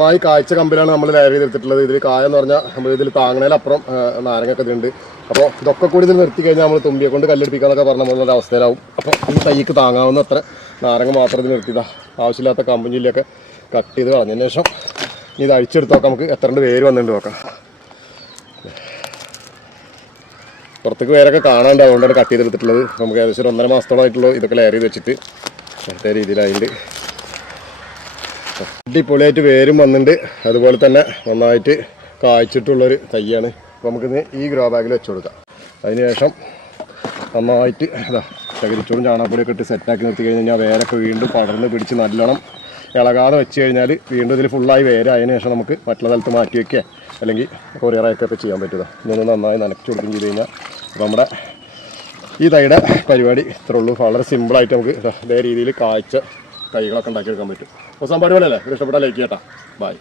മായി കാഴ്ച കമ്പിലാണ് നമ്മൾ ലെയർ ചെയ്തെടുത്തിട്ടുള്ളത്. ഇതിൽ കായ എന്ന് പറഞ്ഞാൽ നമ്മൾ ഇതിൽ താങ്ങണേലപ്പുറം നാരങ്ങൊക്കെ ഇതിലുണ്ട്. അപ്പോൾ ഇതൊക്കെ കൂടി ഇതിൽ നിർത്തി കഴിഞ്ഞാൽ നമ്മൾ തുമ്പിയെ കൊണ്ട് കല്ലെടുപ്പിക്കാന്നൊക്കെ പറഞ്ഞ നമ്മളൊരു അവസ്ഥയിലാവും. അപ്പോൾ ഈ തൈക്ക് താങ്ങാവുന്ന അത്ര നാരങ്ങ മാത്രം ഇതിൽ നിർത്തിയതാ. ആവശ്യമില്ലാത്ത കമ്പും ചില്ലിയൊക്കെ കട്ട് ചെയ്ത് കളഞ്ഞതിന് ശേഷം ഇത് അഴിച്ചെടുത്ത് നോക്കാം. നമുക്ക് എത്ര വേര് വന്നിട്ട് നോക്കാം. പുറത്തേക്ക് വേരൊക്കെ കാണാണ്ട്, അതുകൊണ്ടാണ് കട്ട് ചെയ്തെടുത്തിട്ടുള്ളത്. നമുക്ക് ഏകദേശം 1.5 മാസത്തോളമായിട്ടുള്ള ഇതൊക്കെ ലെയർ ചെയ്ത് വെച്ചിട്ട് മറ്റേ രീതിയിലായിട്ട് അടിപൊളിയായിട്ട് വേരും വന്നിട്ടുണ്ട്. അതുപോലെ തന്നെ നന്നായിട്ട് കായ്ച്ചിട്ടുള്ളൊരു തൈയാണ്. അപ്പോൾ നമുക്കിന്ന് ഈ ഗ്രോ ബാഗിൽ വെച്ച് കൊടുക്കാം. അതിനുശേഷം നന്നായിട്ട് ചകിരിച്ചോറും ചാണകപ്പൊടിയൊക്കെ ഇട്ട് സെറ്റാക്കി നിർത്തി കഴിഞ്ഞാൽ വേരൊക്കെ വീണ്ടും പടർന്ന് പിടിച്ച് നല്ലോണം ഇളകാതെ വെച്ച് കഴിഞ്ഞാൽ വീണ്ടും ഇതിൽ ഫുള്ളായി വേരായതിനു ശേഷം നമുക്ക് മറ്റുള്ള സ്ഥലത്ത് മാറ്റി വയ്ക്കുക അല്ലെങ്കിൽ കൊറിയറായിട്ടൊക്കെ ചെയ്യാൻ പറ്റുക. ഇതൊന്ന് നന്നായി നനച്ചു കൊടുക്കുകയും ചെയ്ത് കഴിഞ്ഞാൽ അപ്പോൾ നമ്മുടെ ഈ തൈയുടെ പരിപാടി ഇത്രേ ഉള്ളൂ. വളരെ സിമ്പിളായിട്ട് നമുക്ക് ഇതേ രീതിയിൽ കായ്ച്ച തൈകളൊക്കെ ഉണ്ടാക്കിയെടുക്കാൻ പറ്റും. അപ്പോൾ സംഭവം അല്ലേ? ഇഷ്ടപ്പെട്ടാൽ ലൈക്ക് ചെയ്യട്ടാ. ബൈ.